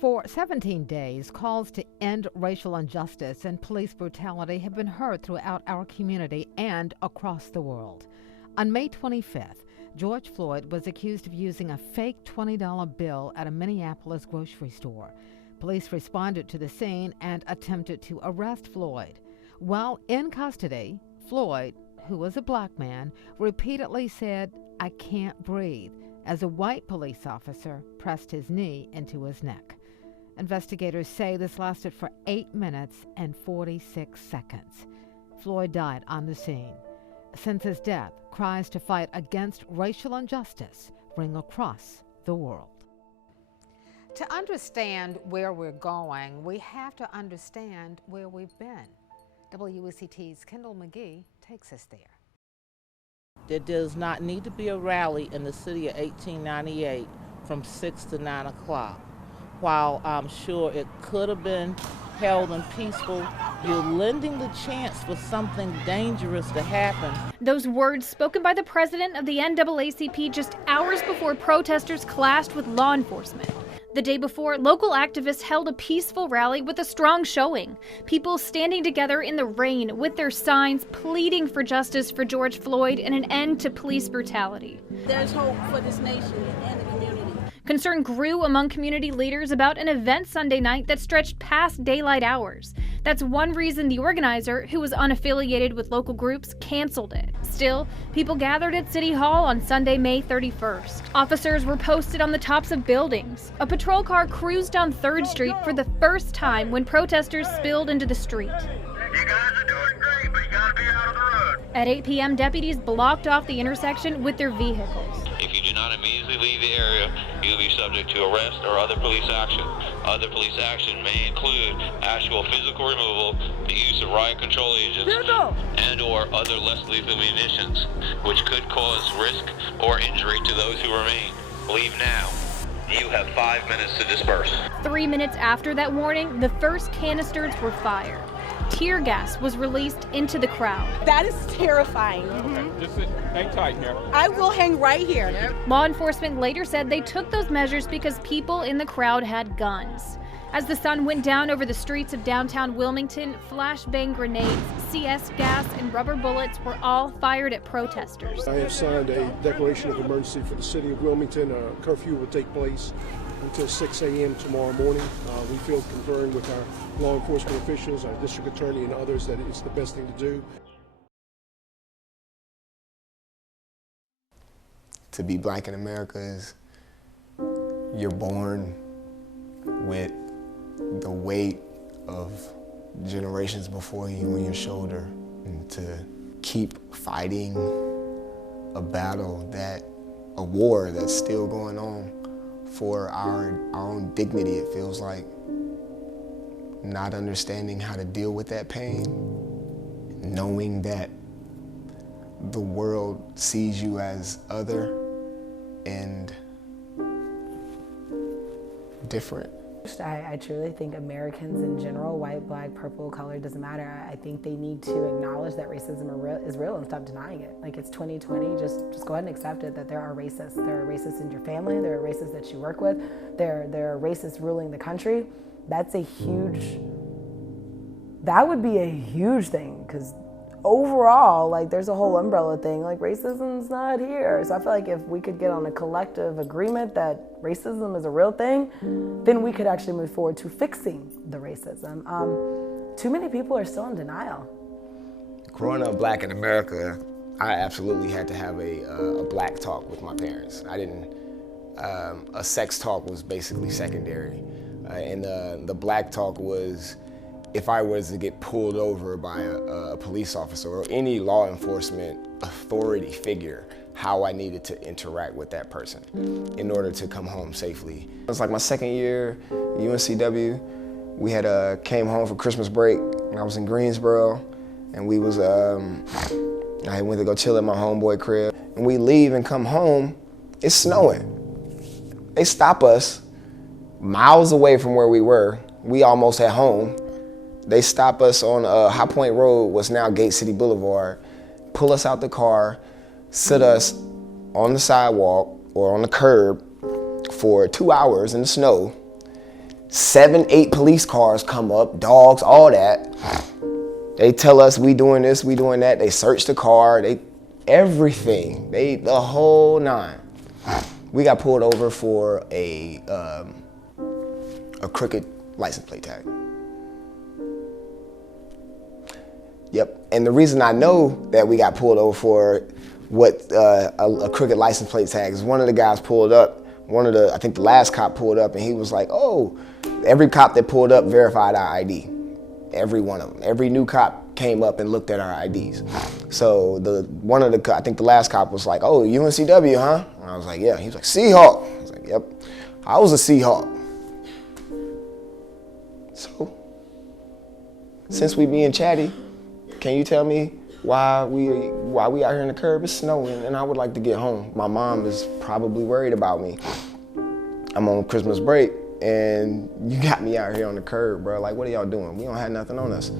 For 17 days, calls to end racial injustice and police brutality have been heard throughout our community and across the world. On May 25th, George Floyd was accused of using a fake $20 bill at a Minneapolis grocery store. Police responded to the scene and attempted to arrest Floyd. While in custody, Floyd, who was a black man, repeatedly said, "I can't breathe," as a white police officer pressed his knee into his neck. Investigators say this lasted for 8 minutes and 46 seconds. Floyd died on the scene. Since his death, cries to fight against racial injustice ring across the world. To understand where we're going, we have to understand where we've been. WSCT's Kendall McGee takes us there. There does not need to be a rally in the city of 1898 from 6 to 9 o'clock. While I'm sure it could have been held and peaceful, you're lending the chance for something dangerous to happen. Those words spoken by the president of the NAACP just hours before protesters clashed with law enforcement. The day before, local activists held a peaceful rally with a strong showing. People standing together in the rain with their signs pleading for justice for George Floyd and an end to police brutality. There's hope for this nation and the community. Concern grew among community leaders about an event Sunday night that stretched past daylight hours. That's one reason the organizer, who was unaffiliated with local groups, canceled it. Still, people gathered at City Hall on Sunday, May 31st. Officers were posted on the tops of buildings. A patrol car cruised down 3rd Street for the first time when protesters spilled into the street. You guys are doing great, but you gotta be out of the road. At 8 p.m., deputies blocked off the intersection with their vehicles. If you do not immediately leave the area, you will be subject to arrest or other police action. Other police action may include actual physical removal, the use of riot control agents, and or other less lethal munitions, which could cause risk or injury to those who remain. Leave now. You have 5 minutes to disperse. 3 minutes after that warning, the first canisters were fired. Tear gas was released into the crowd. That is terrifying. Just hang tight here. I will hang right here. Law enforcement later said they took those measures because people in the crowd had guns. As the sun went down over the streets of downtown Wilmington, flashbang grenades, CS gas, and rubber bullets were all fired at protesters. I have signed a declaration of emergency for the city of Wilmington. A curfew will take place until 6 a.m. tomorrow morning. We feel, conferring with our law enforcement officials, our district attorney, and others, that it's the best thing to do. To be black in America is you're born with the weight of generations before you on your shoulder, and to keep fighting a battle, a war that's still going on for our own dignity. It feels like not understanding how to deal with that pain, knowing that the world sees you as other and different. I truly think Americans in general, white, black, purple, color, doesn't matter. I think they need to acknowledge that racism is real and stop denying it. Like, it's 2020, just go ahead and accept it, that there are racists. There are racists in your family, there are racists that you work with, there are racists ruling the country. That would be a huge thing, because overall, like, there's a whole umbrella thing, like, racism's not here. So I feel like if we could get on a collective agreement that racism is a real thing, then we could actually move forward to fixing the racism. Too many people are still in denial. Growing up black in America, I absolutely had to have a black talk with my parents. I didn't, a sex talk was basically secondary. And the black talk was, if I was to get pulled over by a police officer or any law enforcement authority figure, how I needed to interact with that person in order to come home safely. It was like my second year UNCW. We had came home for Christmas break, and I was in Greensboro, and we was, I went to go chill at my homeboy crib. And we leave and come home, it's snowing. They stop us miles away from where we were. We almost at home. They stop us on High Point Road, what's now Gate City Boulevard, pull us out the car, sit us on the sidewalk, or on the curb for 2 hours in the snow. 7, 8 police cars come up, dogs, all that. They tell us we doing this, we doing that. They search the car, everything, the whole nine. We got pulled over for a crooked license plate tag. Yep, and the reason I know that we got pulled over for what a crooked license plate tag is one of the guys pulled up, I think the last cop pulled up, and he was like, oh, every cop that pulled up verified our ID. Every one of them. Every new cop came up and looked at our IDs. So I think the last cop was like, oh, UNCW, huh? And I was like, yeah. He was like, Seahawk. I was like, yep. I was a Seahawk. So, since we being chatty, can you tell me why we out here in the curb? It's snowing and I would like to get home. My mom is probably worried about me. I'm on Christmas break and you got me out here on the curb, bro. Like, what are y'all doing? We don't have nothing on us.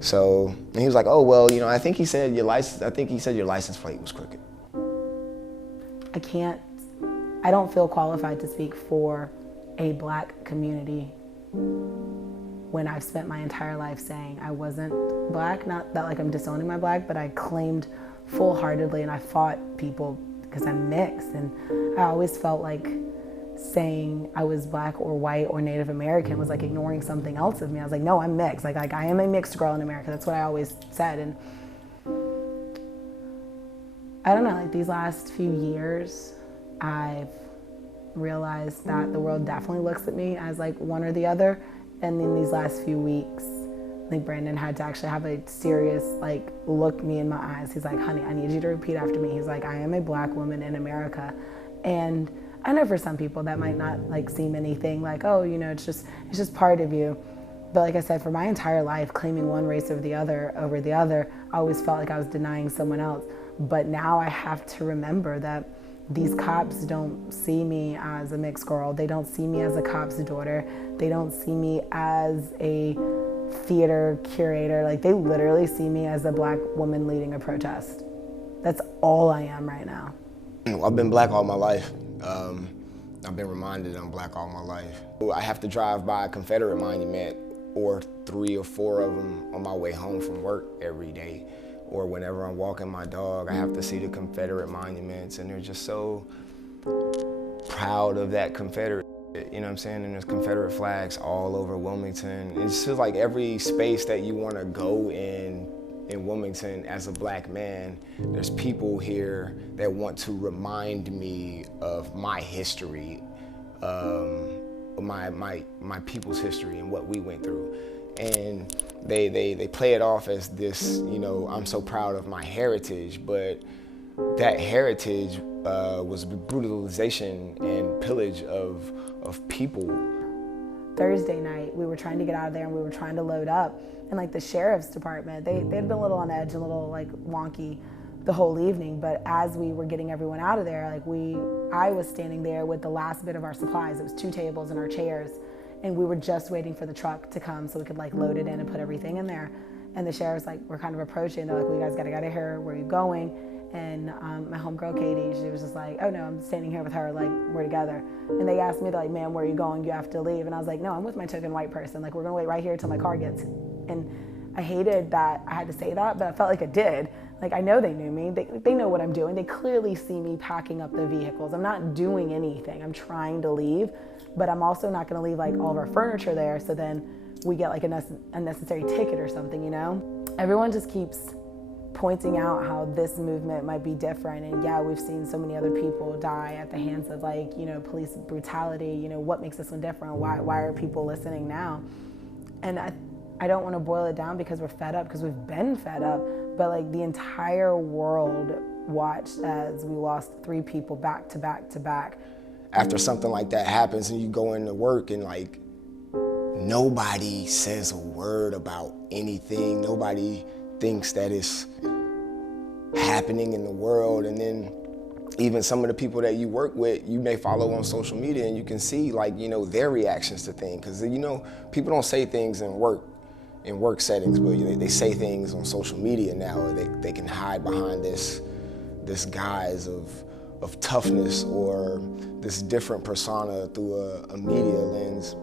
So, and he was like, oh, well, you know, I think he said your license plate was crooked. I don't feel qualified to speak for a Black community when I've spent my entire life saying I wasn't Black. Not that like I'm disowning my Black, but I claimed full-heartedly and I fought people because I'm mixed. And I always felt like saying I was Black or white or Native American was like ignoring something else of me. I was like, no, I'm mixed. Like I am a mixed girl in America. That's what I always said. And I don't know, like these last few years, I've realized that the world definitely looks at me as like one or the other. And in these last few weeks, I think Brandon had to actually have a serious, like, look me in my eyes. He's like, honey, I need you to repeat after me. He's like, I am a Black woman in America. And I know for some people that might not like seem anything like, oh, you know, it's just part of you. But like I said, for my entire life, claiming one race over the other, I always felt like I was denying someone else. But now I have to remember that these cops don't see me as a mixed girl. They don't see me as a cop's daughter. They don't see me as a theater curator. Like they literally see me as a Black woman leading a protest. That's all I am right now. I've been Black all my life. I've been reminded I'm Black all my life. I have to drive by a Confederate monument or 3 or 4 of them on my way home from work every day. Or whenever I'm walking my dog, I have to see the Confederate monuments, and they're just so proud of that Confederate, you know what I'm saying? And there's Confederate flags all over Wilmington. It's just like every space that you want to go in Wilmington as a Black man, there's people here that want to remind me of my history, my people's history and what we went through. And they play it off as this, you know, I'm so proud of my heritage, but that heritage was brutalization and pillage of people. Thursday night, we were trying to get out of there and we were trying to load up. And like the sheriff's department, they'd been a little on edge, a little like wonky the whole evening. But as we were getting everyone out of there, like I was standing there with the last bit of our supplies. It was 2 tables and our chairs. And we were just waiting for the truck to come so we could like load it in and put everything in there. And the sheriff's like, we're kind of approaching. They're like, well, you guys gotta get out of here. Where are you going? And my homegirl, Katie, she was just like, oh no, I'm standing here with her, like we're together. And they asked me, they're like, ma'am, where are you going? You have to leave. And I was like, no, I'm with my token white person. Like we're gonna wait right here till my car gets. And I hated that I had to say that, but I felt like I did. Like I know they knew me, they know what I'm doing. They clearly see me packing up the vehicles. I'm not doing anything, I'm trying to leave. But I'm also not gonna leave like all of our furniture there so then we get like a unnecessary ticket or something, you know? Everyone just keeps pointing out how this movement might be different. And yeah, we've seen so many other people die at the hands of like, you know, police brutality. You know, what makes this one different? Why are people listening now? And I don't wanna boil it down because we're fed up, because we've been fed up, but like the entire world watched as we lost 3 people back to back to back. After something like that happens and you go into work and like nobody says a word about anything, nobody thinks that it's happening in the world. And then even some of the people that you work with, you may follow on social media and you can see like, you know, their reactions to things. Because, you know, people don't say things in work settings, but they say things on social media now. They can hide behind this guise of of toughness or this different persona through a media lens.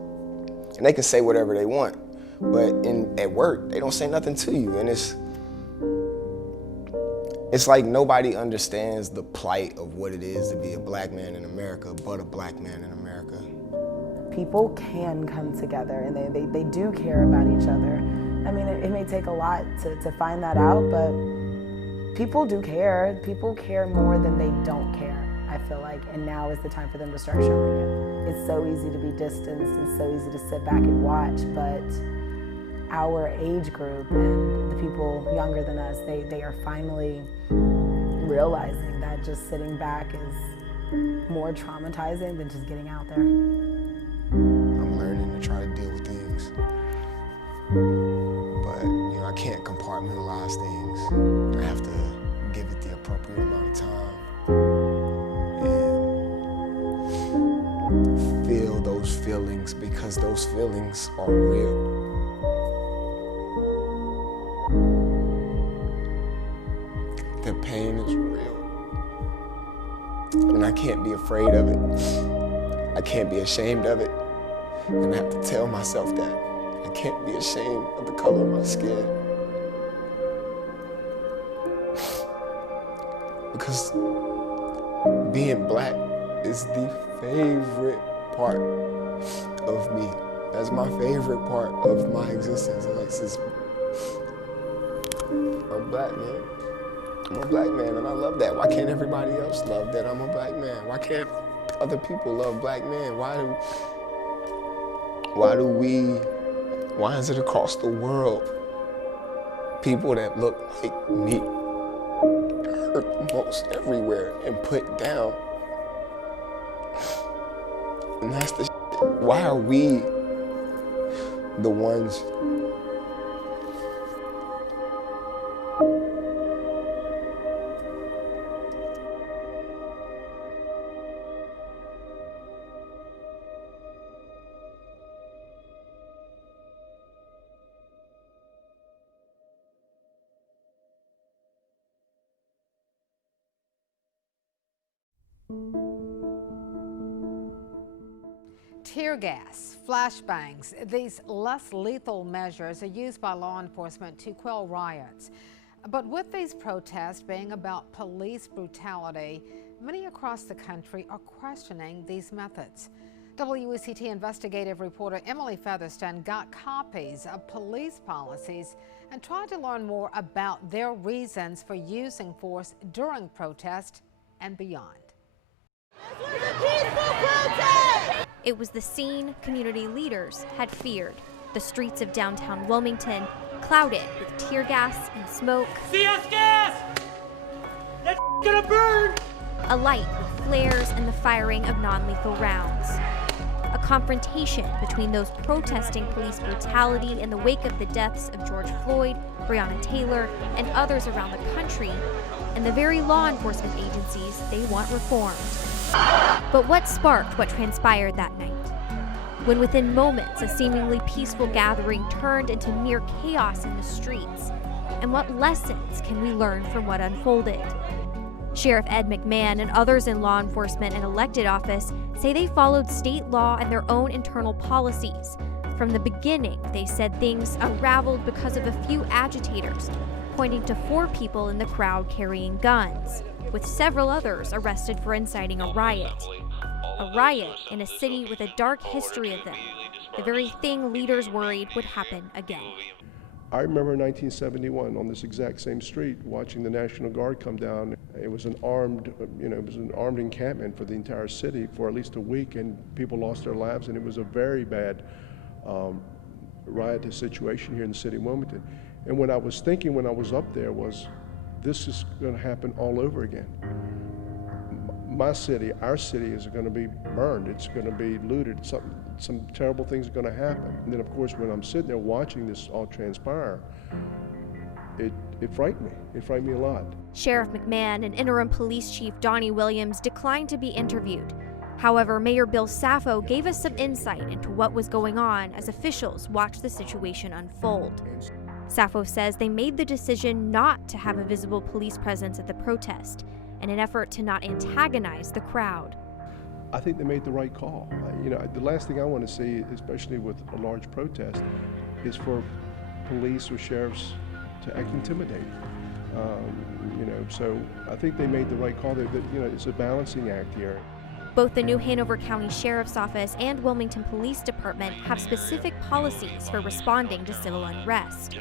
And they can say whatever they want, but at work, they don't say nothing to you. And it's like nobody understands the plight of what it is to be a black man in America, but a black man in America. People can come together and they do care about each other. I mean, it may take a lot to find that out, but people do care. People care more than they don't care, I feel like, and now is the time for them to start showing it. It's so easy to be distanced and so easy to sit back and watch, but our age group and the people younger than us, they are finally realizing that just sitting back is more traumatizing than just getting out there. I'm learning to try to deal with things, but I can't compartmentalize things. I have to give it the appropriate amount of time and feel those feelings, because those feelings are real. The pain is real, and I can't be afraid of it. I can't be ashamed of it, and I have to tell myself that. I can't be ashamed of the color of my skin. Because being black is the favorite part of me. That's my favorite part of my existence. I'm black, man. I'm a black man, and I love that. Why can't everybody else love that I'm a black man? Why can't other people love black men? Why is it across the world people that look like me are hurt most everywhere and put down? And that's the shit. Why are we the ones Tear gas, flashbangs, these less lethal measures are used by law enforcement to quell riots. But with these protests being about police brutality, many across the country are questioning these methods. WECT investigative reporter Emily Featherston got copies of police policies and tried to learn more about their reasons for using force during protest and beyond. It was the scene community leaders had feared. The streets of downtown Wilmington clouded with tear gas and smoke. CS gas! That's gonna burn! Alight with flares and the firing of non-lethal rounds. A confrontation between those protesting police brutality in the wake of the deaths of George Floyd, Breonna Taylor, and others around the country, and the very law enforcement agencies they want reformed. But what sparked what transpired that night? When within moments a seemingly peaceful gathering turned into near chaos in the streets? And what lessons can we learn from what unfolded? Sheriff Ed McMahon and others in law enforcement and elected office say they followed state law and their own internal policies. From the beginning, they said things unraveled because of a few agitators, pointing to 4 people in the crowd carrying guns, with several others arrested for inciting a riot. A riot in a city with a dark history of them, the very thing leaders worried would happen again. I remember in 1971 on this exact same street watching the National Guard come down. It was an armed, encampment for the entire city for at least a week, and people lost their lives, and it was a very bad riotous situation here in the city of Wilmington. And what I was thinking when I was up there was, this is going to happen all over again. My city, our city, is going to be burned. It's going to be looted. Some terrible things are going to happen. And then, of course, when I'm sitting there watching this all transpire, it frightened me. It frightened me a lot. Sheriff McMahon and Interim Police Chief Donnie Williams declined to be interviewed. However, Mayor Bill Saffo gave us some insight into what was going on as officials watched the situation unfold. Saffo says they made the decision not to have a visible police presence at the protest in an effort to not antagonize the crowd. I think they made the right call. The last thing I want to see, especially with a large protest, is for police or sheriffs to act intimidating. So I think they made the right call. It's a balancing act here. Both the New Hanover County Sheriff's Office and Wilmington Police Department have specific policies for responding to civil unrest.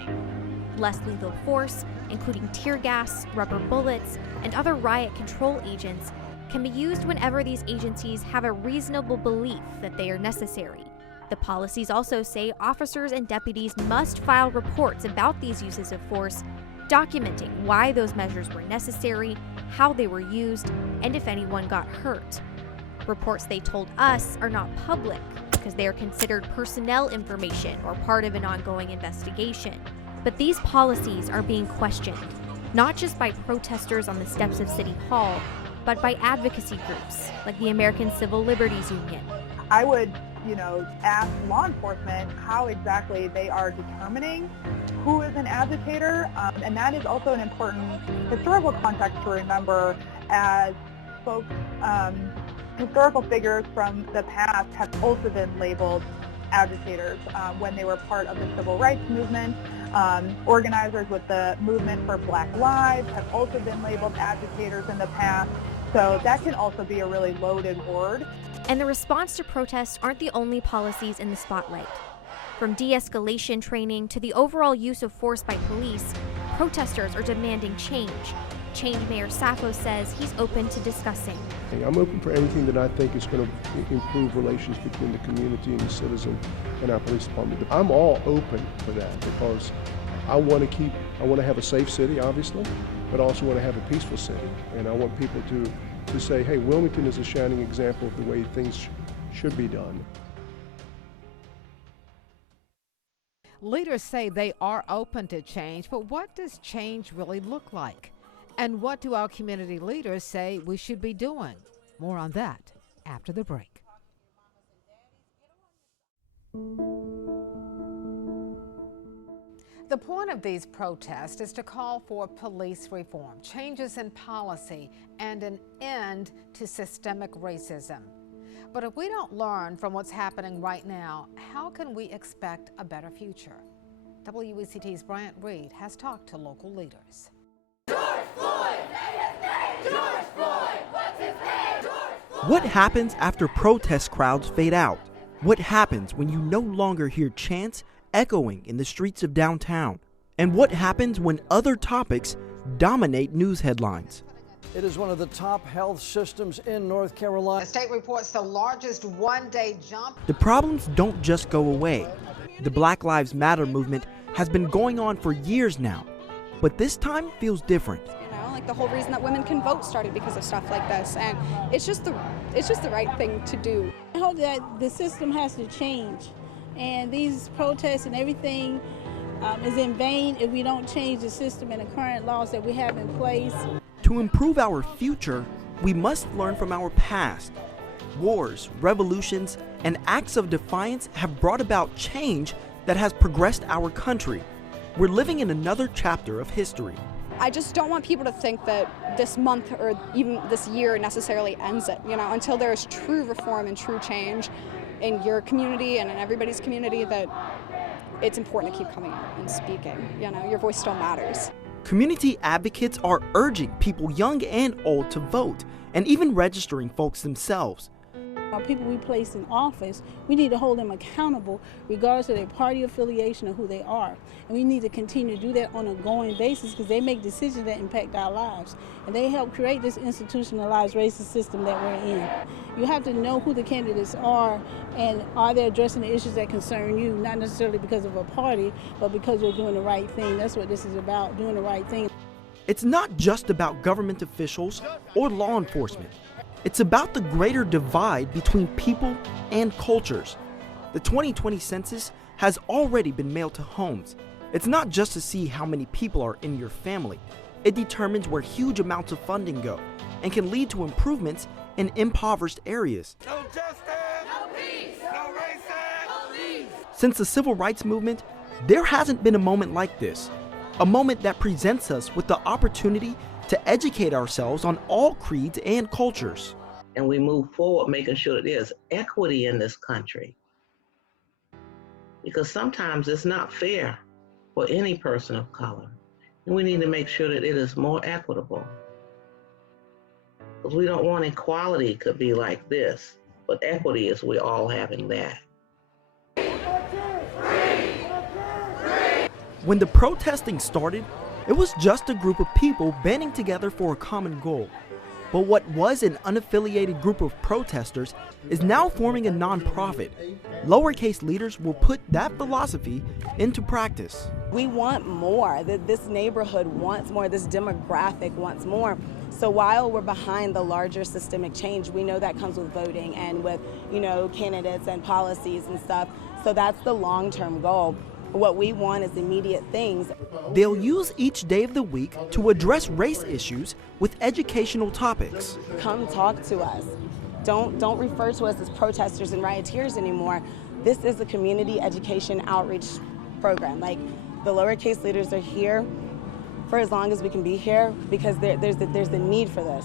Less lethal force, including tear gas, rubber bullets, and other riot control agents, can be used whenever these agencies have a reasonable belief that they are necessary. The policies also say officers and deputies must file reports about these uses of force, documenting why those measures were necessary, how they were used, and if anyone got hurt. Reports, they told us, are not public because they are considered personnel information or part of an ongoing investigation. But these policies are being questioned, not just by protesters on the steps of City Hall, but by advocacy groups like the American Civil Liberties Union. I would, ask law enforcement how exactly they are determining who is an agitator, and that is also an important historical context to remember, as folks, historical figures from the past have also been labeled agitators when they were part of the civil rights movement. Organizers with the movement for Black Lives have also been labeled agitators in the past. So that can also be a really loaded word. And the response to protests aren't the only policies in the spotlight. From de-escalation training to the overall use of force by police, protesters are demanding change. Change Mayor Sappho says he's open to discussing. I'm open for anything that I think is going to improve relations between the community and the citizen and our police department. I'm all open for that because I want to have a safe city, obviously, but I also want to have a peaceful city. And I want people to say, hey, Wilmington is a shining example of the way things should be done. Leaders say they are open to change, but what does change really look like? And what do our community leaders say we should be doing? More on that after the break. The point of these protests is to call for police reform, changes in policy, and an end to systemic racism. But if we don't learn from what's happening right now, how can we expect a better future? WECT's Bryant Reed has talked to local leaders. George Floyd! Say his name! George Floyd! What's his name? George Floyd! What happens after protest crowds fade out? What happens when you no longer hear chants echoing in the streets of downtown? And what happens when other topics dominate news headlines? It is one of the top health systems in North Carolina. The state reports the largest one-day jump. The problems don't just go away. The Black Lives Matter movement has been going on for years now, but this time feels different. Like the whole reason that women can vote started because of stuff like this, and it's just the right thing to do. I hope that the system has to change, and these protests and everything is in vain if we don't change the system and the current laws that we have in place. To improve our future, we must learn from our past. Wars, revolutions, and acts of defiance have brought about change that has progressed our country. We're living in another chapter of history. I just don't want people to think that this month or even this year necessarily ends it, until there's true reform and true change in your community and in everybody's community, that it's important to keep coming out and speaking. Your voice still matters. Community advocates are urging people young and old to vote, and even registering folks themselves. People we place in office, we need to hold them accountable regardless of their party affiliation or who they are. And we need to continue to do that on an ongoing basis because they make decisions that impact our lives. And they help create this institutionalized racist system that we're in. You have to know who the candidates are and are they addressing the issues that concern you, not necessarily because of a party, but because they're doing the right thing. That's what this is about, doing the right thing. It's not just about government officials or law enforcement. It's about the greater divide between people and cultures. The 2020 census has already been mailed to homes. It's not just to see how many people are in your family. It determines where huge amounts of funding go and can lead to improvements in impoverished areas. No justice! No peace! No racism! Police! Since the civil rights movement, there hasn't been a moment like this. A moment that presents us with the opportunity to educate ourselves on all creeds and cultures. And we move forward making sure that there's equity in this country. Because sometimes it's not fair for any person of color. And we need to make sure that it is more equitable. Because we don't want equality to be like this, but equity is we all having that. When the protesting started, it was just a group of people banding together for a common goal. But what was an unaffiliated group of protesters is now forming a nonprofit. Lowercase leaders will put that philosophy into practice. We want more. This neighborhood wants more. This demographic wants more. So while we're behind the larger systemic change, we know that comes with voting and with, candidates and policies and stuff. So that's the long-term goal. What we want is immediate things. They'll use each day of the week to address race issues with educational topics. Come talk to us. Don't refer to us as protesters and rioters anymore. This is a community education outreach program. Like, the lowercase leaders are here for as long as we can be here because there's the need for this.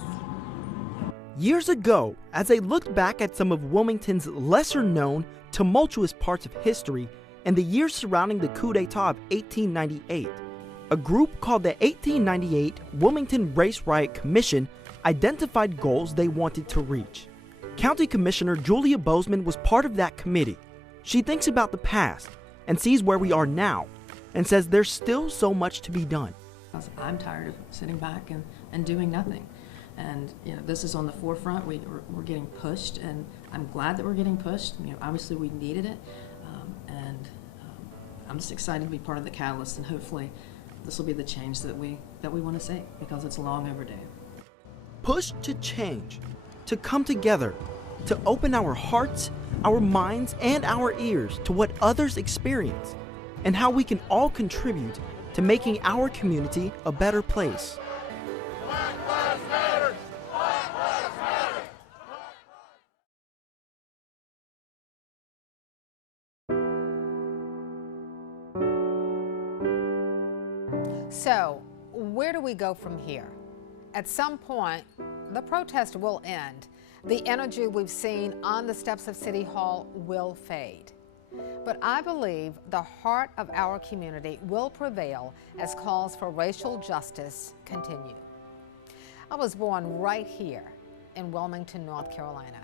Years ago, as they looked back at some of Wilmington's lesser-known, tumultuous parts of history and the years surrounding the coup d'etat of 1898, a group called the 1898 Wilmington Race Riot Commission identified goals they wanted to reach. County Commissioner Julia Bozeman was part of that committee. She thinks about the past and sees where we are now and says there's still so much to be done. I'm tired of sitting back and doing nothing. And this is on the forefront. We're getting pushed, and I'm glad that we're getting pushed. Obviously we needed it, and I'm just excited to be part of the catalyst, and hopefully this will be the change that we want to see, because it's long overdue. Push to change, to come together, to open our hearts, our minds, and our ears to what others experience, and how we can all contribute to making our community a better place. Black Lives Matter! Black Lives matter! So, where do we go from here? At some point, the protest will end. The energy we've seen on the steps of City Hall will fade. But I believe the heart of our community will prevail as calls for racial justice continue. I was born right here in Wilmington, North Carolina.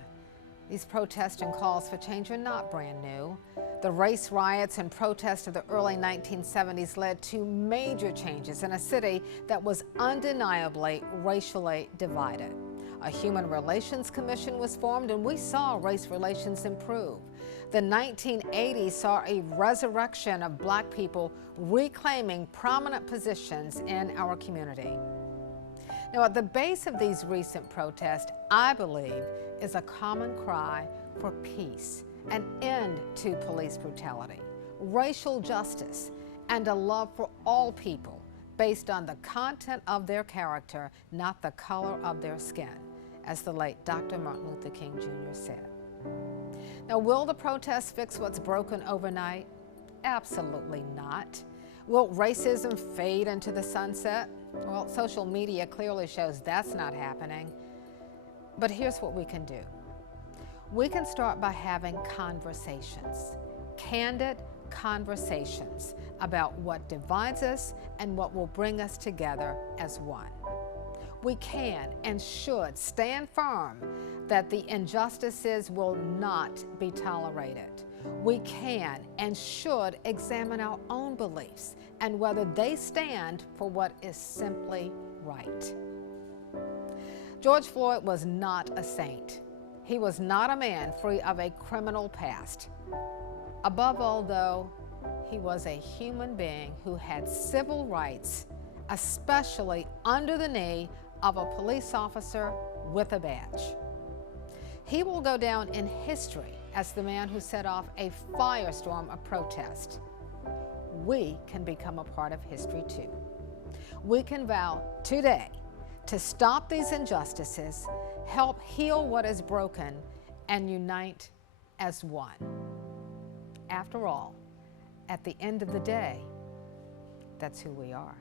These protests and calls for change are not brand new. The race riots and protests of the early 1970s led to major changes in a city that was undeniably racially divided. A Human Relations Commission was formed, and we saw race relations improve. The 1980s saw a resurrection of Black people reclaiming prominent positions in our community. Now, at the base of these recent protests, I believe, is a common cry for peace, an end to police brutality, racial justice, and a love for all people based on the content of their character, not the color of their skin, as the late Dr. Martin Luther King Jr. said. Now, will the protests fix what's broken overnight? Absolutely not. Will racism fade into the sunset? Well, social media clearly shows that's not happening. But here's what we can do. We can start by having conversations, candid conversations about what divides us and what will bring us together as one. We can and should stand firm that the injustices will not be tolerated. We can and should examine our own beliefs and whether they stand for what is simply right. George Floyd was not a saint. He was not a man free of a criminal past. Above all, though, he was a human being who had civil rights, especially under the knee of a police officer with a badge. He will go down in history as the man who set off a firestorm of protest. We can become a part of history too. We can vow today to stop these injustices, help heal what is broken, and unite as one. After all, at the end of the day, that's who we are.